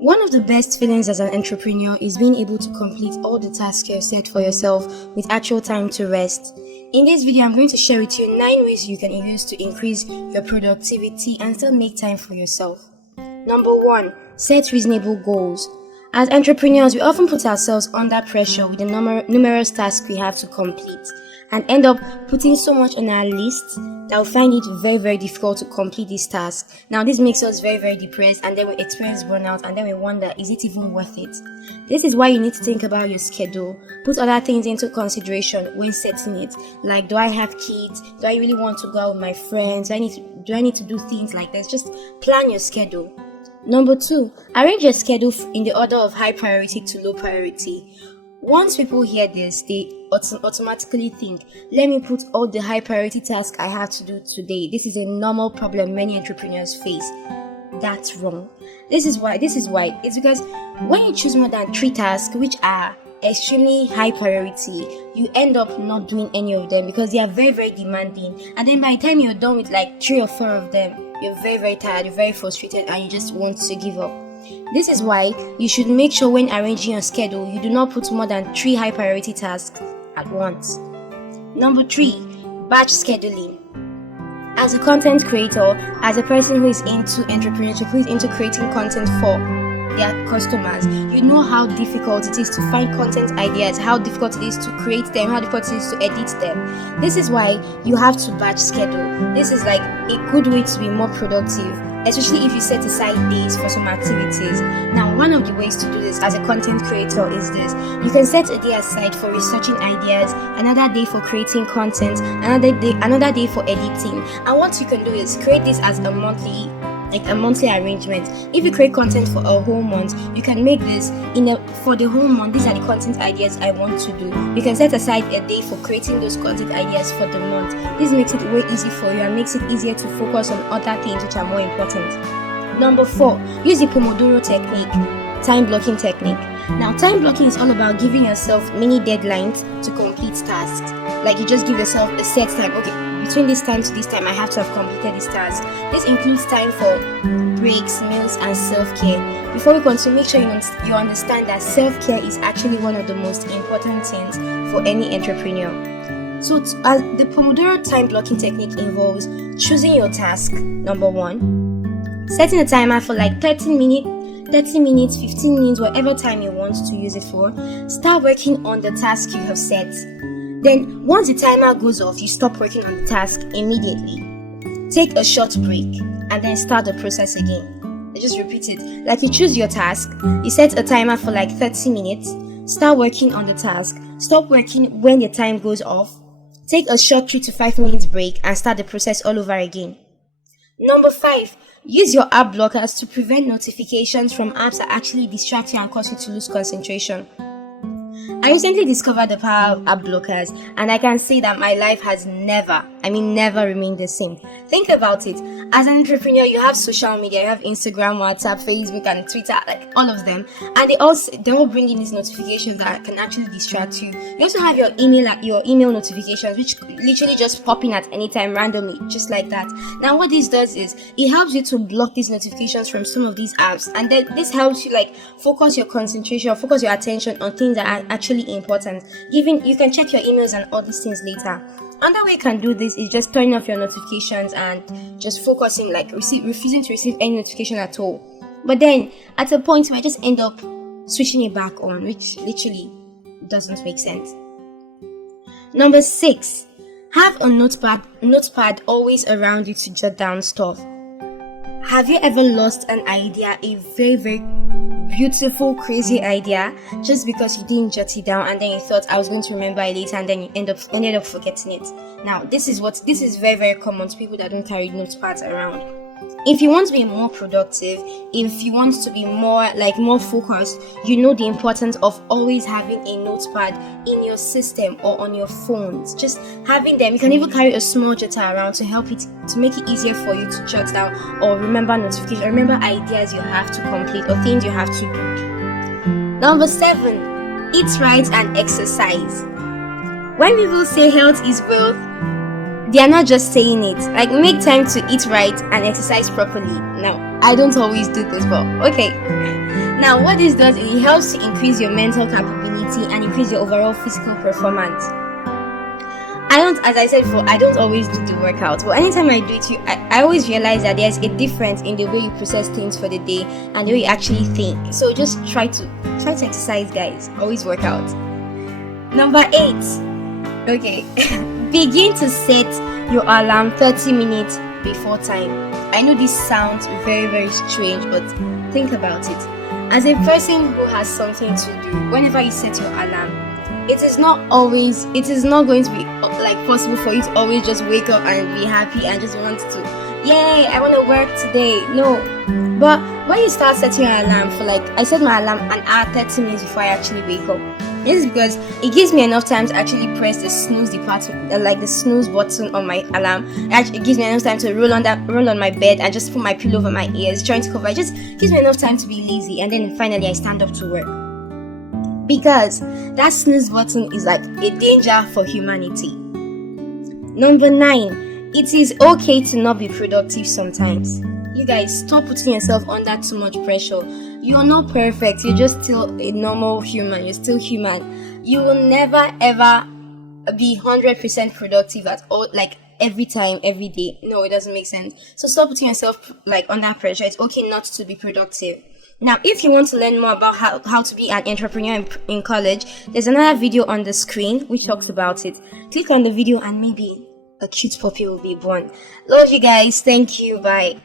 One of the best feelings as an entrepreneur is being able to complete all the tasks you have set for yourself with actual time to rest. In this video, I'm going to share with you 9 ways you can use to increase your productivity and still make time for yourself. Number 1, set reasonable goals. As entrepreneurs, we often put ourselves under pressure with the numerous tasks we have to complete and end up putting so much on our list that we find it very, very difficult to complete these tasks. Now, this makes us very, very depressed, and then we experience burnout, and then we wonder, is it even worth it? This is why you need to think about your schedule. Put other things into consideration when setting it. Like, do I have kids? Do I really want to go out with my friends? Do I need to do things like this? Just plan your schedule. Number 2, arrange your schedule in the order of high priority to low priority. Once people hear this, they automatically think, let me put all the high priority tasks I have to do today. This is a normal problem many entrepreneurs face. That's wrong. This is why. It's because when you choose more than 3 tasks, which are extremely high priority, you end up not doing any of them because they are very, very demanding. And then by the time you're done with like 3 or 4 of them, you're very, very tired, you're very frustrated, and you just want to give up. This is why you should make sure when arranging your schedule, you do not put more than 3 high priority tasks at once. Number 3, batch scheduling. As a content creator, as a person who is into entrepreneurship, who is into creating content for their customers, you know how difficult it is to find content ideas, how difficult it is to create them, how difficult it is to edit them. This is why you have to batch schedule. This is like a good way to be more productive, especially if you set aside days for some activities. Now, one of the ways to do this as a content creator is this. You can set a day aside for researching ideas, another day for creating content, another day for editing. And what you can do is create this as a monthly arrangement. If you create content for a whole month, you can make this for the whole month. These are the content ideas I want to do. You can set aside a day for creating those content ideas for the month. This makes it way easy for you and makes it easier to focus on other things which are more important. Number 4, use the Pomodoro technique, time blocking technique. Now, time blocking is all about giving yourself mini deadlines to complete tasks. Like, you just give yourself a set time. Okay, between this time to this time, I have to have completed this task. This includes time for breaks, meals, and self-care. Before we continue, make sure you understand that self-care is actually one of the most important things for any entrepreneur. So, the Pomodoro time blocking technique involves choosing your task, number 1, setting a timer for like 30 minutes, 15 minutes, whatever time you want to use it for. Start working on the task you have set. Then, once the timer goes off, you stop working on the task immediately. Take a short break and then start the process again. Just repeat it. Like, you choose your task, you set a timer for like 30 minutes, start working on the task, stop working when the time goes off, take a short 3 to 5 minutes break and start the process all over again. Number 5, use your app blockers to prevent notifications from apps that actually distract you and cause you to lose concentration. I recently discovered the power of app blockers, and I can say that my life has never remained the same. Think about it. As an entrepreneur, you have social media, you have Instagram, WhatsApp, Facebook, and Twitter, like all of them, and they all bring in these notifications that can actually distract you. You also have your email notifications, which literally just pop in at any time randomly, just like that. Now, what this does is it helps you to block these notifications from some of these apps, and then this helps you like focus your concentration, focus your attention on things that are actually important. You can check your emails and all these things later. Another way you can do this is just turning off your notifications and just focusing, like refusing to receive any notification at all. But then at a point, you might just end up switching it back on, which literally doesn't make sense. Number 6, have a notepad always around you to jot down stuff. Have you ever lost an idea, a very, very beautiful, crazy idea, just because you didn't jot it down and then you thought I was going to remember it later and then you ended up forgetting it? Now, this is very, very common to people that don't carry notepads around. If you want to be more productive, if you want to be more focused, you know the importance of always having a notepad in your system or on your phones. Just having them. You can even carry a small jotter around to make it easier for you to jot down or remember notifications, or remember ideas you have to complete or things you have to do. Number 7, eat right and exercise. When people say health is wealth, they are not just saying it. Like, make time to eat right and exercise properly. Now, I don't always do this, but okay. Now, what this does is it helps to increase your mental capability and increase your overall physical performance. As I said before, I don't always do the workout, but anytime I do it, I always realize that there's a difference in the way you process things for the day and the way you actually think. So just try to exercise, guys. Always work out. Number 8. Okay, begin to set your alarm 30 minutes before time. I know this sounds very, very strange, but think about it. As a person who has something to do, whenever you set your alarm, it is not going to be like possible for you to always just wake up and be happy and just want to, yay, I want to work today. No, but when you start setting your alarm for, like, I set my alarm an hour 30 minutes before I actually wake up. This is because it gives me enough time to actually press the snooze department, like the snooze button on my alarm. It gives me enough time to roll on my bed and just put my pillow over my ears, trying to cover. It just gives me enough time to be lazy, and then finally I stand up to work. Because that snooze button is like a danger for humanity. Number 9, it is okay to not be productive sometimes. You guys, stop putting yourself under too much pressure. You're not perfect. You're just still a normal human. You're still human. You will never ever be 100% productive at all, like every time, every day. No, it doesn't make sense. So stop putting yourself like under pressure. It's okay not to be productive. Now, if you want to learn more about how to be an entrepreneur in college, there's another video on the screen which talks about it. Click on the video and maybe a cute puppy will be born. Love you guys. Thank you. Bye.